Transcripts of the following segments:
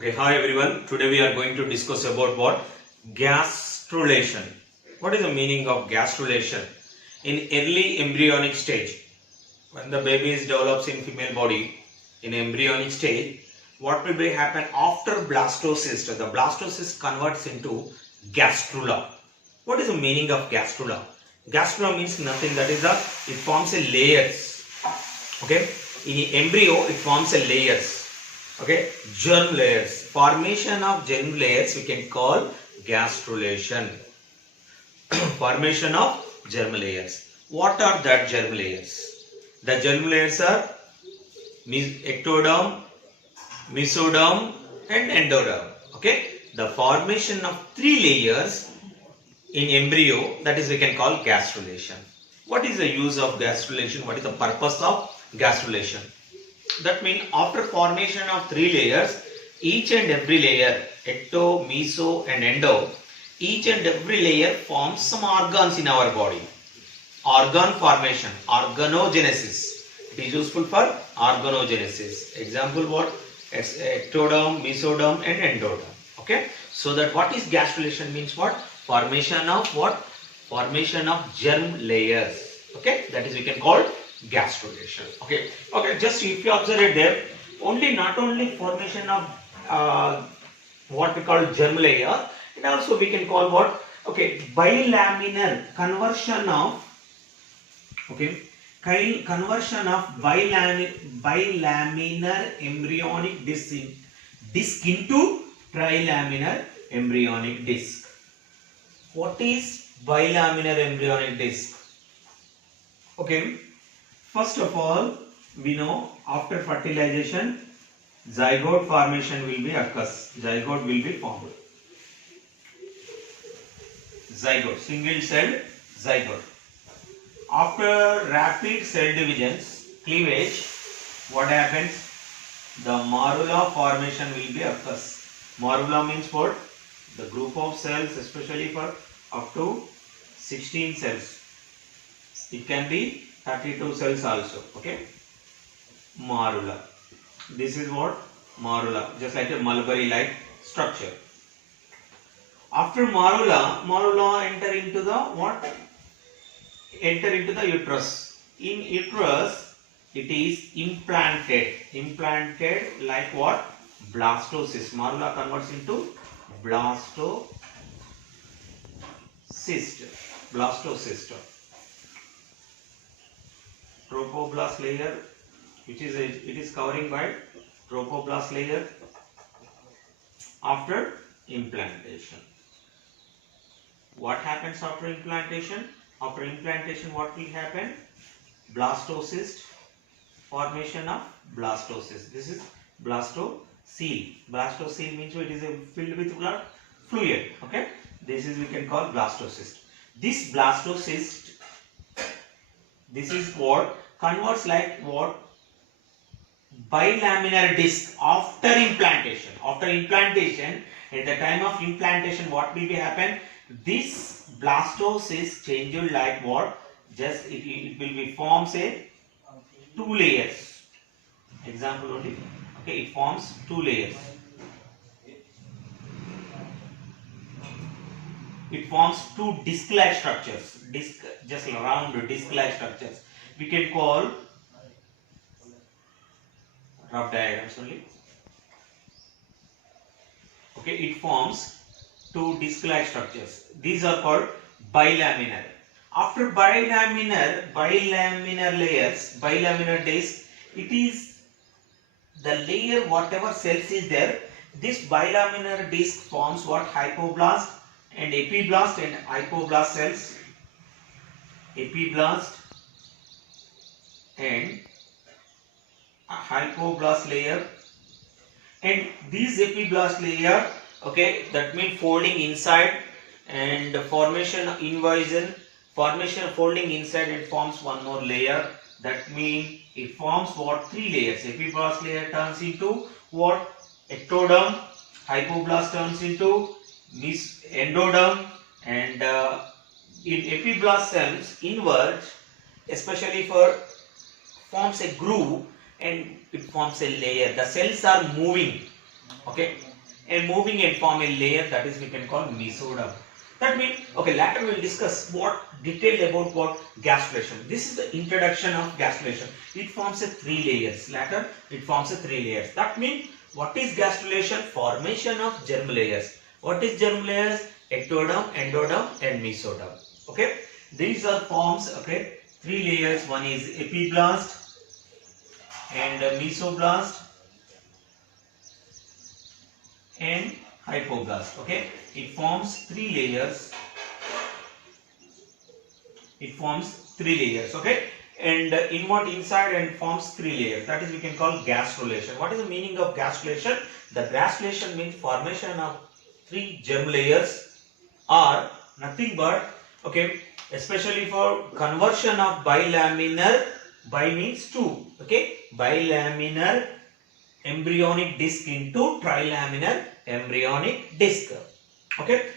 Okay, hi everyone. Today we are going to discuss about what? Gastrulation. What is the meaning of gastrulation? In early embryonic stage, when the baby is develops in female body, in embryonic stage, what will be happen after blastocyst? The blastocyst converts into gastrula. What is the meaning of gastrula? Gastrula means nothing. That is it forms a layers. Okay, in embryo it forms a layers. Okay, germ layers. Formation of germ layers we can call gastrulation. Formation of germ layers. What are that germ layers? The germ layers are ectoderm, mesoderm and endoderm. Okay, the formation of 3 layers in embryo, that is we can call gastrulation. What is the use of gastrulation? What is the purpose of gastrulation? That means after formation of 3 layers, each and every layer, ecto, meso and endo, each and every layer forms some organs in our body. Organ formation, organogenesis. It is useful for organogenesis. Example what? Ectoderm, mesoderm and endoderm. Okay. So that what is gastrulation means what? Formation of what? Formation of germ layers. Okay. That is we can call gastrulation. Okay. Okay. Just if you observe it there, not only formation of what we call germ layer, and also we can call what? Okay, bilaminar conversion of conversion of bilaminar embryonic disc into trilaminar embryonic disc. What is bilaminar embryonic disc? Okay, first of all, we know after fertilization, zygote formation will be occurs. Zygote will be formed. Zygote, single celled zygote. After rapid cell divisions, cleavage, what happens? The morula formation will be occurs. Morula means what? The group of cells, especially for up to 16 cells. It can be 32 cells also. Okay. Morula. This is what? Morula. Just like a mulberry-like structure. After morula enter into the what? Enter into the uterus. In uterus, it is implanted. Implanted like what? Blastocyst. Morula converts into blastocyst. Blastocyst. Trophoblast layer, which is it is covering by trophoblast layer after implantation. What happens after implantation? After implantation, what will happen? Blastocyst, formation of blastocyst. This is blastocele. Blastocele means it is filled with blood fluid. Okay, this is we can call blastocyst. This blastocyst, this is what converts like what? Bilaminar disc after implantation. After implantation, at the time of implantation, what will be happen? This blastocyst changes like what? Just it will be forms a 2 layers. Example only. Okay, it forms 2 layers. It forms 2 disc-like structures. Disc, just round disc-like structures. We can call rough diagrams only. Okay, it forms 2 disc-like structures. These are called bilaminar. After bilaminar layers, bilaminar disc, it is the layer whatever cells is there. This bilaminar disc forms what? Hypoblast and epiblast and hypoblast cells. Epiblast and hypoblast layer, and these epiblast layer, okay, that means folding inside and formation invasion, formation folding inside, it forms one more layer. That means it forms what? 3 layers. Epiblast layer turns into what? Ectoderm. Hypoblast turns into endoderm, and in epiblast cells invert, especially for forms a groove and it forms a layer. The cells are moving. Okay, and moving and form a layer, that is we can call mesoderm. That means, okay, later we will discuss what detail about what gastrulation. This is the introduction of gastrulation. It forms a 3 layers. Later it forms a 3 layers. That means, what is gastrulation? Formation of germ layers. What is germ layers? Ectoderm, endoderm and mesoderm. Okay, these are forms. Okay, 3 layers. One is epiblast and mesoblast and hypoblast. Okay, it forms 3 layers. It forms 3 layers. Okay, and invert inside and forms 3 layers. That is we can call gastrulation. What is the meaning of gastrulation? The gastrulation means formation of 3 germ layers are nothing but, okay, especially for conversion of bilaminar, bi means 2, okay, bilaminar embryonic disc into trilaminar embryonic disc. Okay,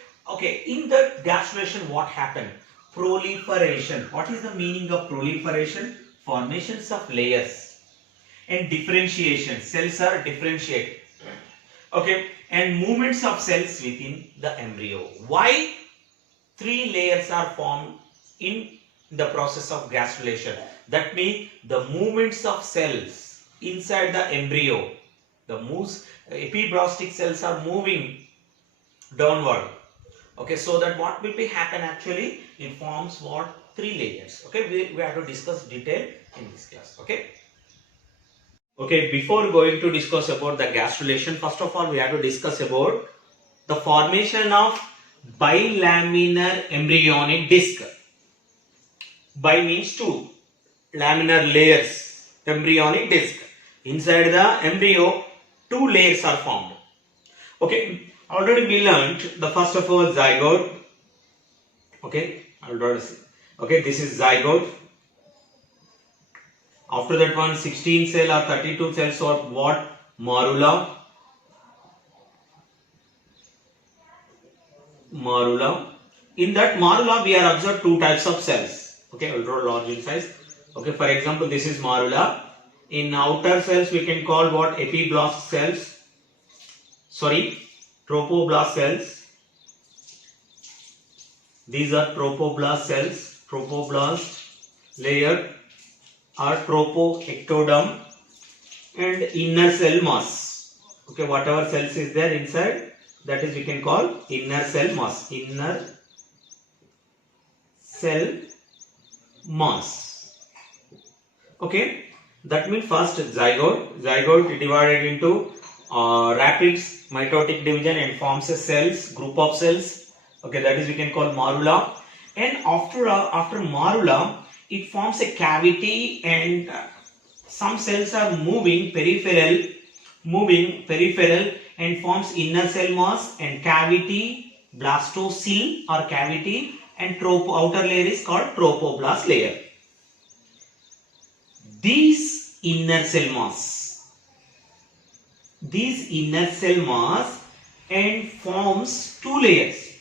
in the gastrulation what happened? Proliferation. What is the meaning of proliferation? Formations of layers and differentiation. Cells are differentiated. Okay, and movements of cells within the embryo. Why 3 layers are formed in the process of gastrulation? That means the movements of cells inside the embryo, the epiblastic cells are moving downward. Okay, so that what will be happen actually? It forms what? 3 layers. Okay, we have to discuss detail in this class. Okay, before going to discuss about the gastrulation, first of all we have to discuss about the formation of bilaminar embryonic disc. Bi means 2, laminar layers, embryonic disc. Inside the embryo, 2 layers are formed. Okay, already we learnt the first of all zygote. Okay, this is zygote. After that one 16 cell or 32 cells or what? Morula. In that morula we are observed 2 types of cells. Okay, I will draw large in size. Okay, for example, this is morula. In outer cells we can call what? Epiblast cells. Tropoblast cells. These are tropoblast cells. Tropoblast layer or tropoectoderm and inner cell mass. Okay, whatever cells is there inside, that is we can call inner cell mass. Inner cell mass. Okay, that means first zygote. Zygote divided into rapid mitotic division and forms a cells, group of cells. Okay, that is we can call morula. And after morula, it forms a cavity and some cells are moving peripheral and forms inner cell mass and cavity, blastocele or cavity, and outer layer is called tropoblast layer. These inner cell mass and forms 2 layers.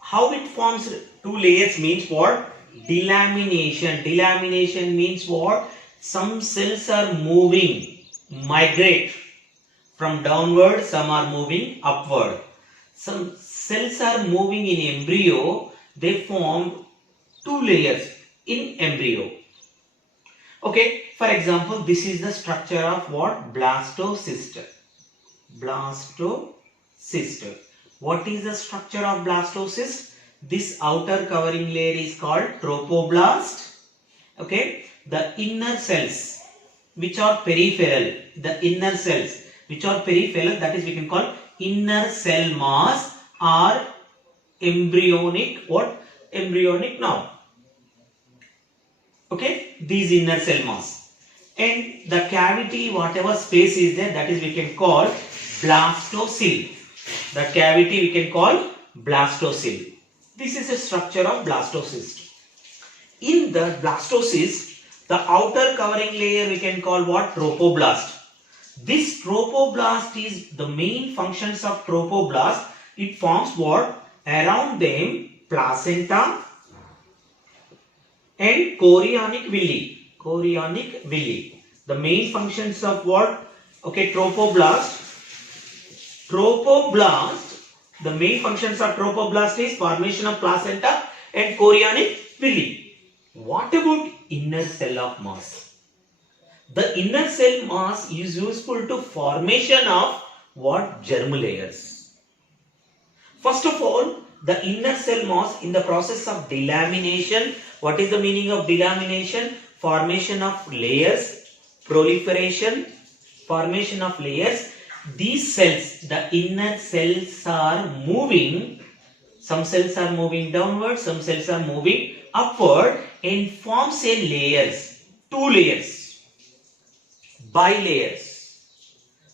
How it forms 2 layers means what? Delamination. Delamination means what? Some cells are moving, migrate from downward, some are moving upward. Some cells are moving in embryo, they form 2 layers in embryo. Okay, for example, this is the structure of what? Blastocyst. Blastocyst. What is the structure of blastocyst? This outer covering layer is called tropoblast. Okay, the inner cells which are peripheral, that is we can call inner cell mass or embryonic, embryonic now. Okay, these inner cell mass and the cavity, whatever space is there, that is we can call blastocele. The cavity we can call blastocele. This is the structure of blastocyst. In the blastocyst, the outer covering layer we can call what? Tropoblast. This tropoblast is the main functions of tropoblast. It forms what? Around them placenta and chorionic villi. Chorionic villi. The main functions of what? Okay, tropoblast Trophoblast, the main functions of trophoblast is formation of placenta and chorionic villi. What about inner cell of mass? The inner cell mass is useful to formation of what? Germ layers. First of all, the inner cell mass in the process of delamination. What is the meaning of delamination? Formation of layers, proliferation, formation of layers. These cells, the inner cells are moving. Some cells are moving downward, some cells are moving upward and forms a layers, two layers, bilayers.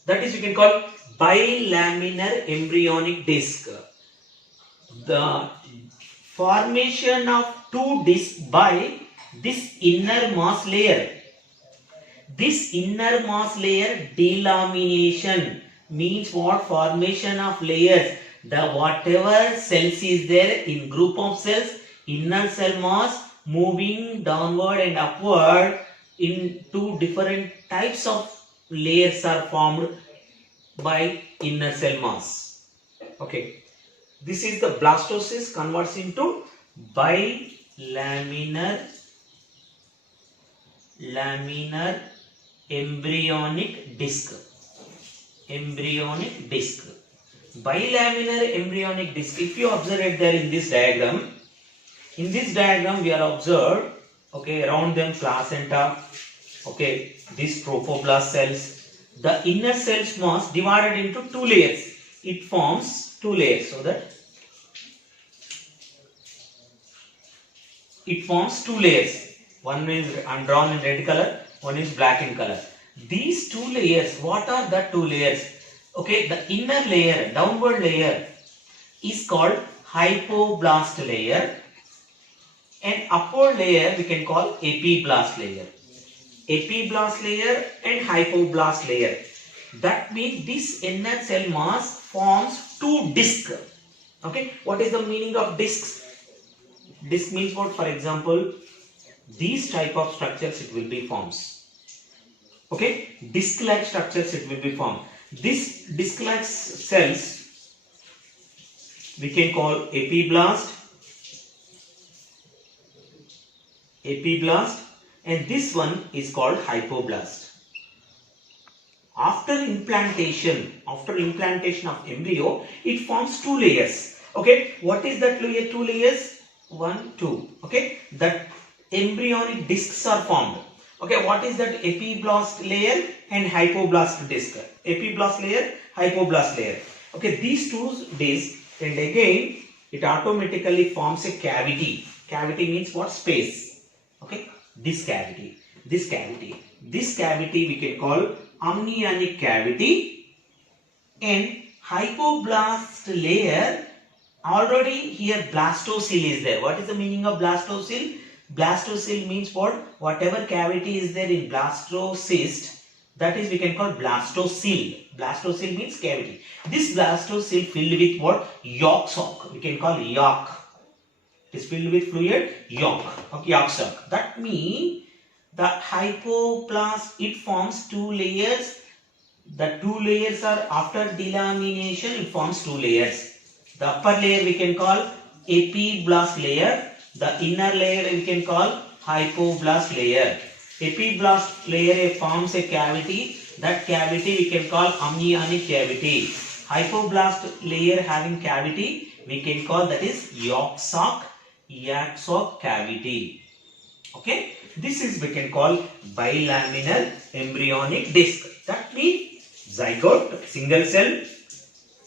That is, you can call bilaminar embryonic disc. The formation of two discs by this inner mass layer. This inner mass layer, delamination, means what? Formation of layers. The whatever cells is there in group of cells, inner cell mass moving downward and upward in two different types of layers are formed by inner cell mass. Okay. This is the blastocyst converts into bilaminar embryonic disc. Embryonic disc. Bilaminar embryonic disc. If you observe it there in this diagram, we are observed, okay, around them placenta, okay, these trophoblast cells. The inner cells mass divided into two layers. It forms two layers, so that it forms two layers. One is drawn in red color, one is black in color. These two layers, what are the two layers? Okay, the inner layer, downward layer is called hypoblast layer, and upward layer we can call epiblast layer. Epiblast layer and hypoblast layer. That means this inner cell mass forms two discs. Okay, what is the meaning of discs? Disc means what? For example, these type of structures it will be forms. Okay, disc-like structures it will be formed. This disc-like cells we can call epiblast, and this one is called hypoblast. After implantation of embryo, it forms two layers. Okay, what is that layer? Two layers, 1, 2. Okay, that embryonic discs are formed. Okay, what is that? Epiblast layer and hypoblast disc. Epiblast layer, hypoblast layer. Okay, these two discs, and again it automatically forms a cavity. Cavity means what? Space. Okay, this cavity we can call amniotic cavity, and hypoblast layer, already here blastocele is there. What is the meaning of blastocele? Blastocele means what? Whatever cavity is there in blastocyst, that is we can call blastocele. Blastocele means cavity. This blastocele filled with what? Yolk sac. We can call yolk. It is filled with fluid yolk. Okay, yolk sac. That means the hypoblast, it forms two layers. The two layers are after delamination, it forms two layers. The upper layer we can call epiblast layer. The inner layer we can call hypoblast layer. Epiblast layer forms a cavity. That cavity we can call amniotic cavity. Hypoblast layer having cavity we can call that is yolk sac cavity. Okay, this is we can call bilaminar embryonic disc. That means zygote, single cell,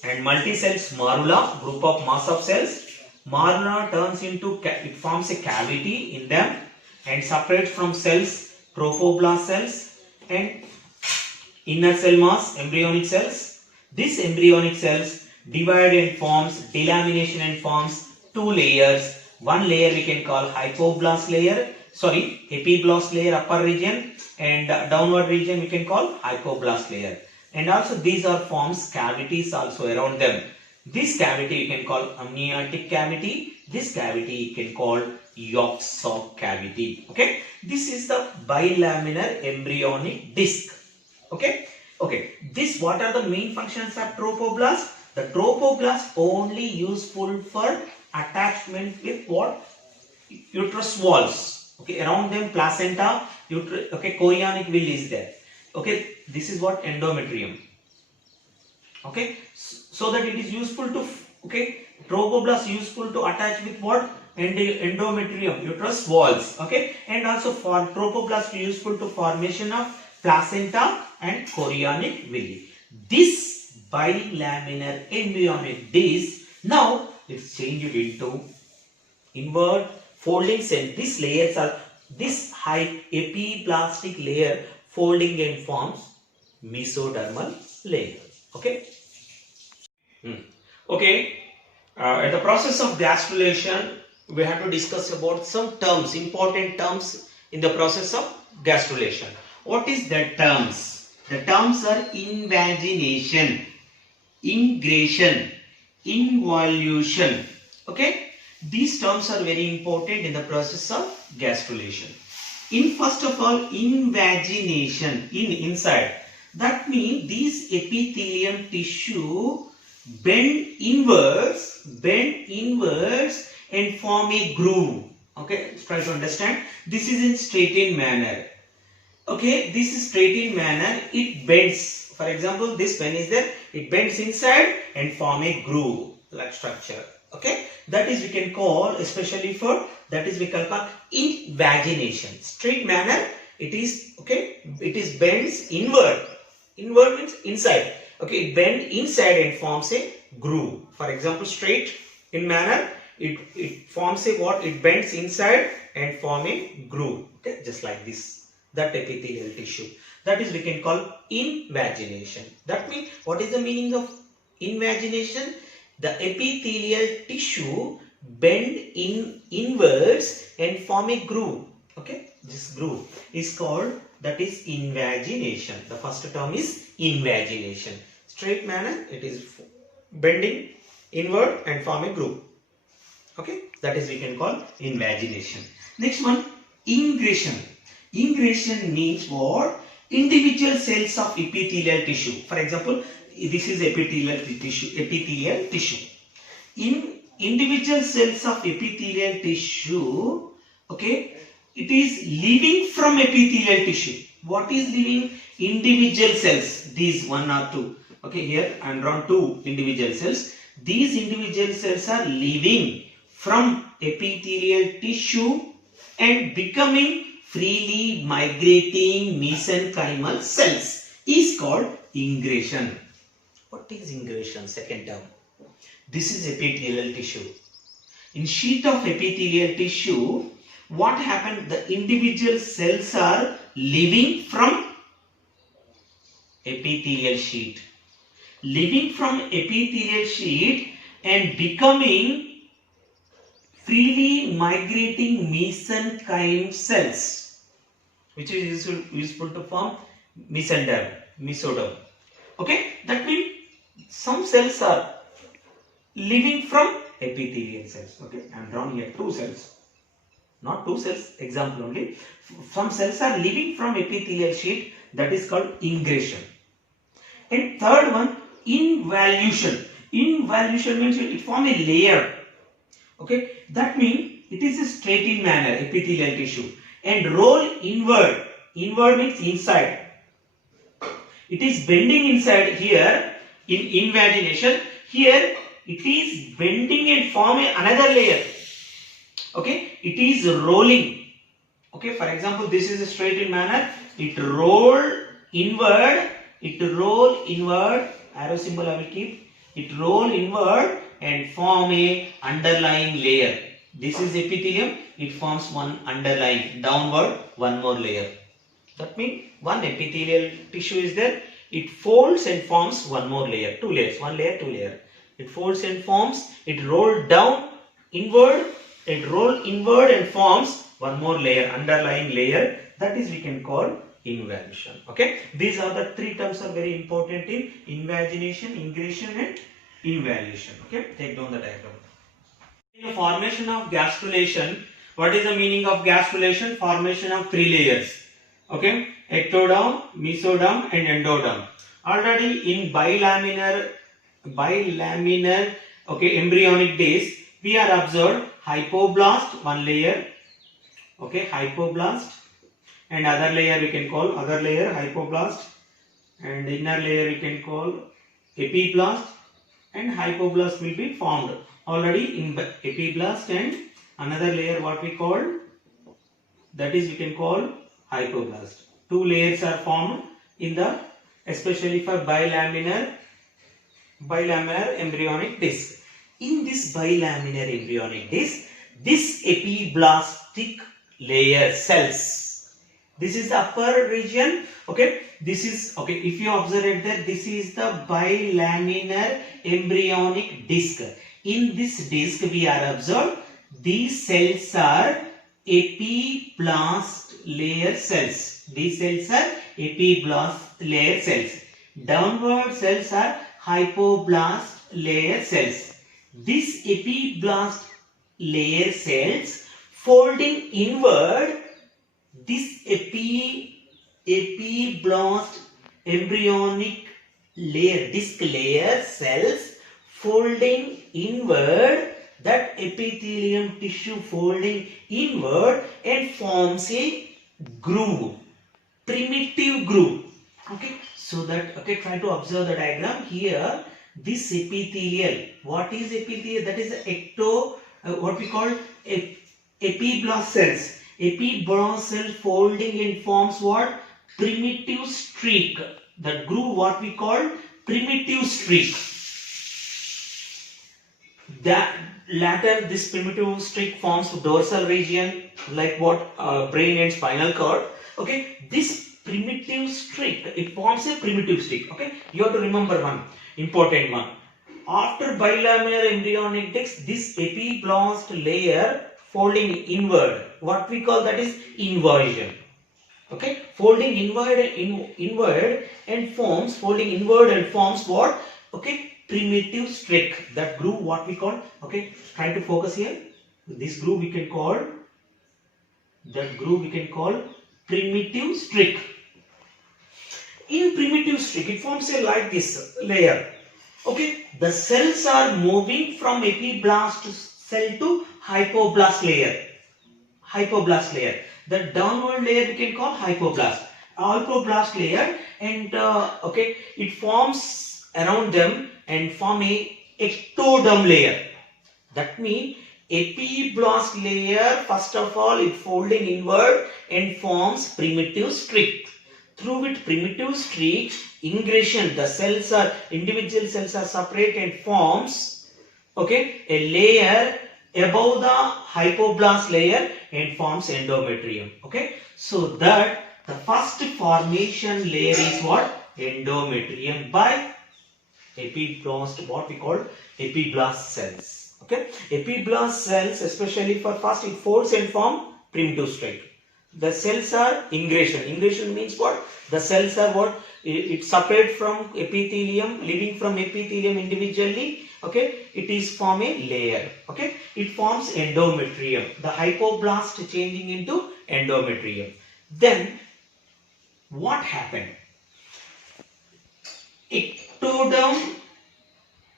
and multi-cells morula, group of mass of cells. Morula turns into, it forms a cavity in them and separates from cells, trophoblast cells and inner cell mass, embryonic cells. These embryonic cells divide and forms delamination and forms two layers. One layer we can call epiblast layer upper region, and downward region we can call hypoblast layer. And also these are forms cavities also around them. This cavity you can call amniotic cavity. This cavity you can call yolk sac cavity. Okay, this is the bilaminar embryonic disc. Okay, Okay, this what are the main functions of trophoblast? The trophoblast only useful for attachment with what? Uterus walls. Okay, around them placenta, okay, chorionic will is there. Okay, this is what endometrium. Okay, so that it is useful to, okay, trophoblast useful to attach with what? Endometrium, uterus walls. Okay, and also for trophoblast useful to formation of placenta and chorionic villi. This bilaminar embryonic disc, now it's changed into inward folding cell. These layers are, this high epiplastic layer folding and forms mesodermal layer. Okay. Okay. At the process of gastrulation, we have to discuss about some terms, important terms in the process of gastrulation. What is the terms? The terms are invagination, ingression, involution. Okay. These terms are very important in the process of gastrulation. In first of all, invagination, inside. That means this epithelium tissue bend inwards and form a groove. Okay, let's try to understand. This is in straightened manner. Okay, this is straightened manner. It bends. For example, this pen is there. It bends inside and form a groove like structure. Okay, that is we can call, especially for that is we can call invagination. Straight manner. It is, okay. It is bends inward. Inward means inside. Okay, it bends inside and forms a groove. For example, straight in manner, it forms a what? It bends inside and form a groove. Okay, just like this. That epithelial tissue. That is we can call invagination. That means what is the meaning of invagination? The epithelial tissue bend inwards and form a groove. Okay, this groove is called, that is invagination. The first term is invagination. Straight manner, it is bending inward and form a groove. Okay, that is we can call invagination. Next one, ingression. Ingression means what? Individual cells of epithelial tissue. For example, this is epithelial tissue. In individual cells of epithelial tissue, okay, it is leaving from epithelial tissue. What is leaving? Individual cells. These one or two. Okay, here I am drawn two individual cells. These individual cells are leaving from epithelial tissue and becoming freely migrating mesenchymal cells is called ingression. What is ingression? Second term. This is epithelial tissue. In sheet of epithelial tissue, what happened? The individual cells are leaving from epithelial sheet. Leaving from epithelial sheet and becoming freely migrating mesenchymal cells, which is useful to form mesoderm. Okay, that means some cells are leaving from epithelial cells. Okay, I am drawing here two cells. Not two cells, example only. Some cells are leaving from epithelial sheet, that is called ingression. And third one, involution. Involution means it form a layer. Okay, that means it is a straightened manner, epithelial tissue, and roll inward. Inward means inside. It is bending inside here in invagination. Here it is bending and forming another layer. Okay, it is rolling. Okay, for example, this is a straightened manner. It roll inward. Arrow symbol I will keep. It roll inward and form a underlying layer. This is epithelium. It forms one underlying, downward one more layer. That means one epithelial tissue is there. It folds and forms one more layer. Two layers. One layer, two layer. It folds and forms. It rolls down inward. It rolls inward and forms one more layer, underlying layer. That is we can call involution. Okay. These are the three terms are very important in invagination, ingression and involution. Okay. Take down the diagram. In the formation of gastrulation, what is the meaning of gastrulation? Formation of three layers. Okay. Ectoderm, mesoderm and endoderm. Already in bilaminar okay, embryonic disc, we are observed hypoblast, one layer, okay, hypoblast, and other layer we can call other layer hypoblast, and inner layer we can call epiblast, and hypoblast will be formed already in epiblast, and another layer what we call, that is we can call hypoblast. Two layers are formed in the, especially for bilaminar embryonic disc. In this bilaminar embryonic disc, this epiblastic layer cells, this is the upper region, okay, this is, okay, if you observe that this is the bilaminar embryonic disc. In this disc we are observed these cells are epiblast layer cells. These cells are epiblast layer cells. Downward cells are hypoblast layer cells. This epiblast layer cells folding inward, this epiblast embryonic layer, disc layer cells folding inward, that epithelium tissue folding inward and forms a groove, primitive groove. Okay, so that, okay, try to observe the diagram here. This epithelial, what is epithelial? That is the what we call epiblast cells. Epiblast cell folding and forms what? Primitive streak. That groove what we call primitive streak. That later this primitive streak forms dorsal region, like what brain and spinal cord. Okay, this primitive streak, it forms a primitive streak. Okay, you have to remember one important one. After bilaminar embryonic disc, this epiblast layer folding inward, what we call, that is inversion. Okay, folding inward and forms, folding inward and forms what? Okay, primitive streak. That groove what we call, okay, try to focus here. This groove we can call, that groove we can call primitive streak. In primitive streak, it forms a like this layer. Okay, the cells are moving from epiblast cell to hypoblast layer. Hypoblast layer. The downward layer we can call hypoblast. Hypoblast layer, and okay, it forms around them and form a ectoderm layer. That means epiblast layer, first of all, it folding inward and forms primitive streak. Through which primitive streak, ingression, the cells are, individual cells are separate and forms, okay, a layer above the hypoblast layer and forms endometrium. Okay, so that the first formation layer is what? Endometrium by epiblast, what we call epiblast cells. Okay, epiblast cells, especially for first, it folds and form primitive streak. The cells are ingression. Ingression means what? The cells are what? It separate from epithelium, living from epithelium individually. Okay, it is form a layer. Okay, it forms endometrium. The hypoblast changing into endometrium. Then what happened? Ectoderm,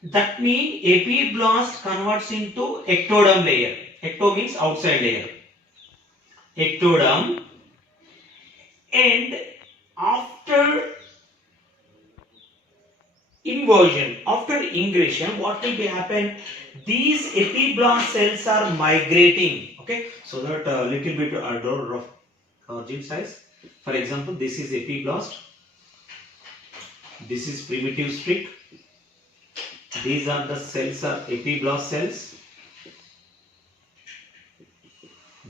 that means epiblast converts into ectoderm layer. Ecto means outside layer. Ectoderm, and after inversion, after ingression, what will be happen? These epiblast cells are migrating. Okay, so that little bit of gene size. For example, this is epiblast, this is primitive streak. These are the cells, are epiblast cells.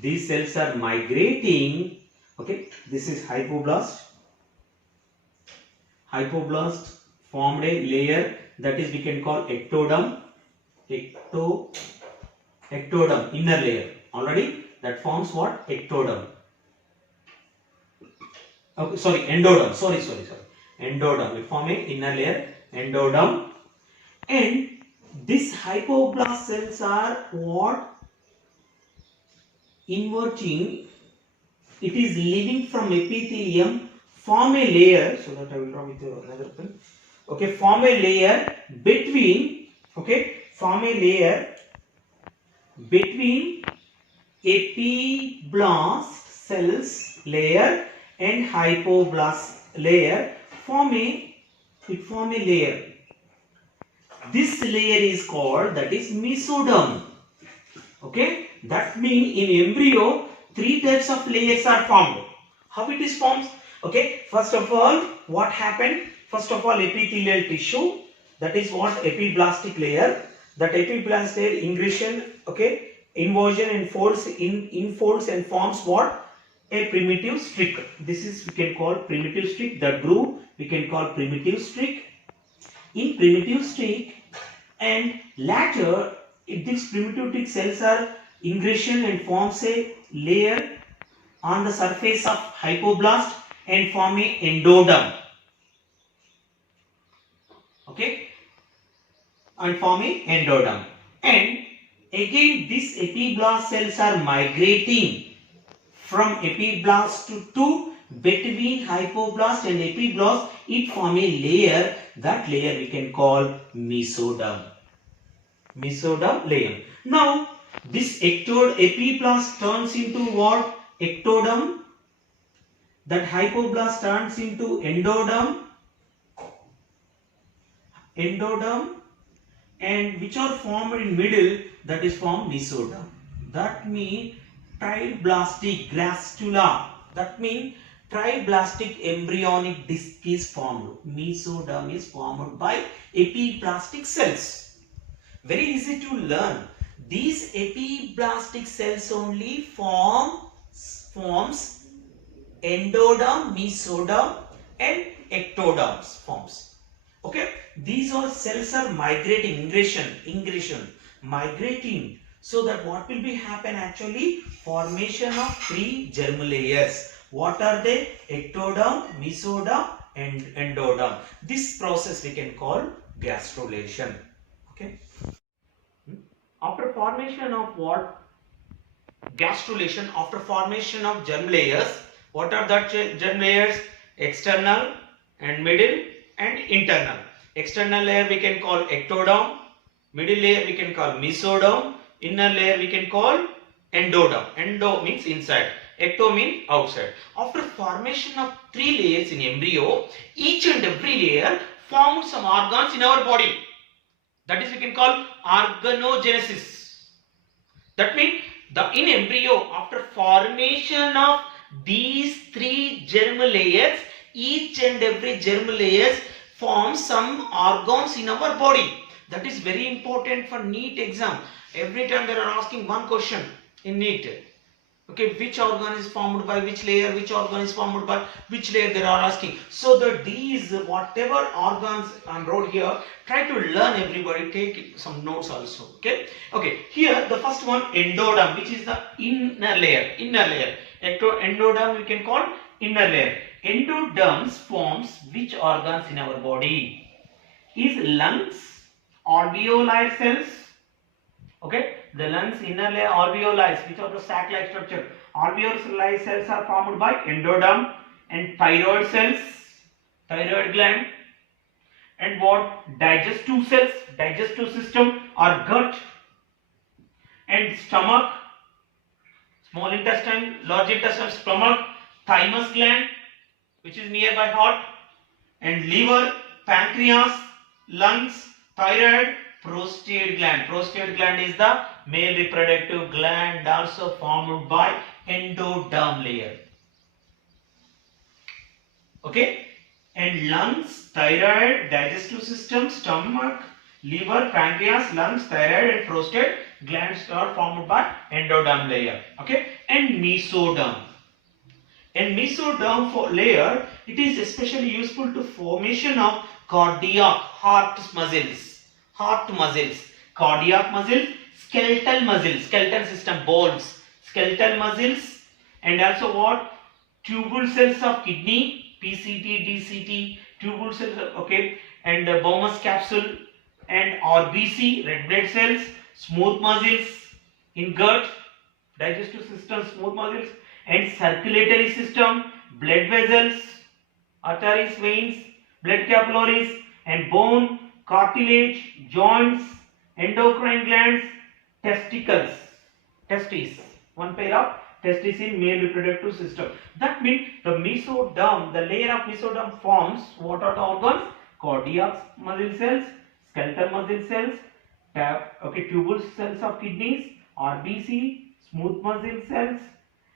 These cells are migrating. Okay, this is hypoblast. Hypoblast formed a layer, that is we can call ectoderm. Ectoderm, inner layer. Already that forms what? Ectoderm. Okay, sorry, endoderm. Sorry. Endoderm. It forms a inner layer, endoderm. And these hypoblast cells are what? Inverting. It is leaving from epithelium, form a layer, so that I will draw with another pen. Okay, form a layer between, okay, form a layer between epiblast cells layer and hypoblast layer. Form a layer. This layer is called, that is mesoderm. Okay, that means in embryo 3 types of layers are formed. How it is formed? Okay, first of all, what happened? First of all, epithelial tissue, that is what epiblastic layer. That epiblastic layer ingression, okay, inversion and folds infolds and forms what? A primitive streak. This is we can call primitive streak. The groove we can call primitive streak. In primitive streak, and later if these primitive streak cells are ingression and forms a layer on the surface of hypoblast and form a endoderm. Okay, and form a endoderm. And again these epiblast cells are migrating from epiblast to between hypoblast and epiblast. It form a layer. That layer we can call mesoderm. Mesoderm layer. Now this epiblast turns into what? Ectoderm. That hypoblast turns into endoderm. And which are formed in middle, that is formed mesoderm. That means triblastic gastrula. That means triblastic embryonic disc is formed. Mesoderm is formed by epiblastic cells. Very easy to learn. These epiblastic cells only forms endoderm, mesoderm and ectoderms forms. Okay, these all cells are migrating, ingression, migrating. So that what will be happen actually? Formation of 3 germ layers. What are they? Ectoderm, mesoderm and endoderm. This process we can call gastrulation. Okay. After formation of what? Gastrulation, after formation of germ layers. What are that germ layers? External and middle and internal. External layer we can call ectoderm, middle layer we can call mesoderm, inner layer we can call endoderm. Endo means inside, ecto means outside. After formation of 3 layers in embryo, each and every layer forms some organs in our body. That is we can call organogenesis. That means in embryo, after formation of these 3 germ layers, each and every germ layers form some organs in our body. That is very important for NEET exam. Every time they are asking one question in NEET. Okay, which organ is formed by which layer, which organ is formed by which layer they are asking. So that these whatever organs I wrote here, try to learn everybody, take some notes also. Okay, here the first one endoderm, which is the inner layer. Endoderm we can call inner layer. Endoderms forms which organs in our body? Is lungs, alveoli cells. Okay, the lungs inner layer alveoli, which are the sac-like structure. Alveoli cells are formed by endoderm, and thyroid cells, thyroid gland, and what? Digestive cells, digestive system or gut, and stomach, small intestine, large intestine, stomach, thymus gland, which is nearby heart, and liver, pancreas, lungs, thyroid, prostate gland. Prostate gland is the male reproductive gland, also formed by endoderm layer. Okay, and lungs, thyroid, digestive system, stomach, liver, pancreas, lungs, thyroid and prostate glands are formed by endoderm layer. Okay, and mesoderm. In mesoderm layer, it is especially useful to formation of cardiac, heart muscles, cardiac muscles, skeletal muscles, skeletal system, bones, skeletal muscles, and also what? Tubule cells of kidney, PCT, DCT, tubule cells, okay, and Bowman's capsule, and RBC, red blood cells, smooth muscles in gut, digestive system, smooth muscles, and circulatory system, blood vessels, arteries, veins, blood capillaries, and bone, cartilage, joints, endocrine glands, testicles, testes, one pair of testes in male reproductive system. That means the mesoderm, the layer of mesoderm forms what are the organs? Cardiac muscle cells, skeletal muscle cells, tubule cells of kidneys, RBC, smooth muscle cells,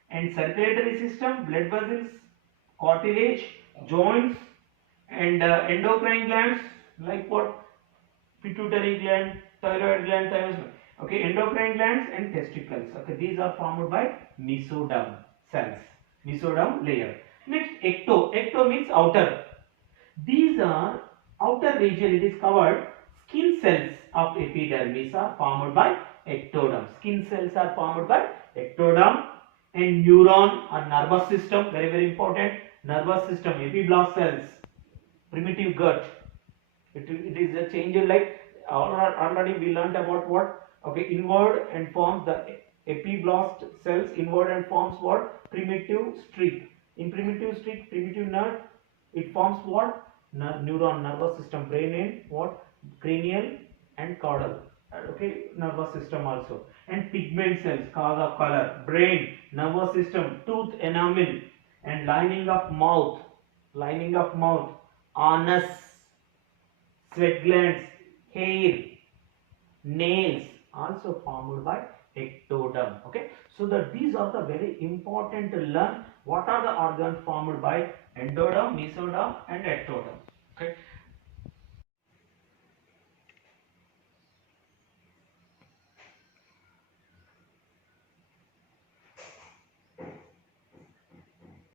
and circulatory system, blood vessels, cartilage, joints, and endocrine glands like what? Pituitary gland, thyroid gland, thymus. Okay, endocrine glands and testicles. Okay, these are formed by mesoderm cells, mesoderm layer. Next, ecto. Ecto means outer. These are outer region. It is covered. Skin cells of epidermis are formed by ectoderm. Skin cells are formed by ectoderm, and neuron or nervous system, very very important. Nervous system, epiblast cells, primitive gut. It is a change in like already we learned about what? Okay, inward and forms the epiblast cells inward and forms what? Primitive streak. In primitive streak, primitive nerve, it forms what? Neuron, nervous system, brain and what? Cranial and caudal. Okay, nervous system also. And pigment cells, cause of color, brain, nervous system, tooth enamel, and lining of mouth, anus, sweat glands, hair, nails, also formed by ectoderm. Okay, so that these are the very important to learn what are the organs formed by endoderm, mesoderm, and ectoderm. Okay,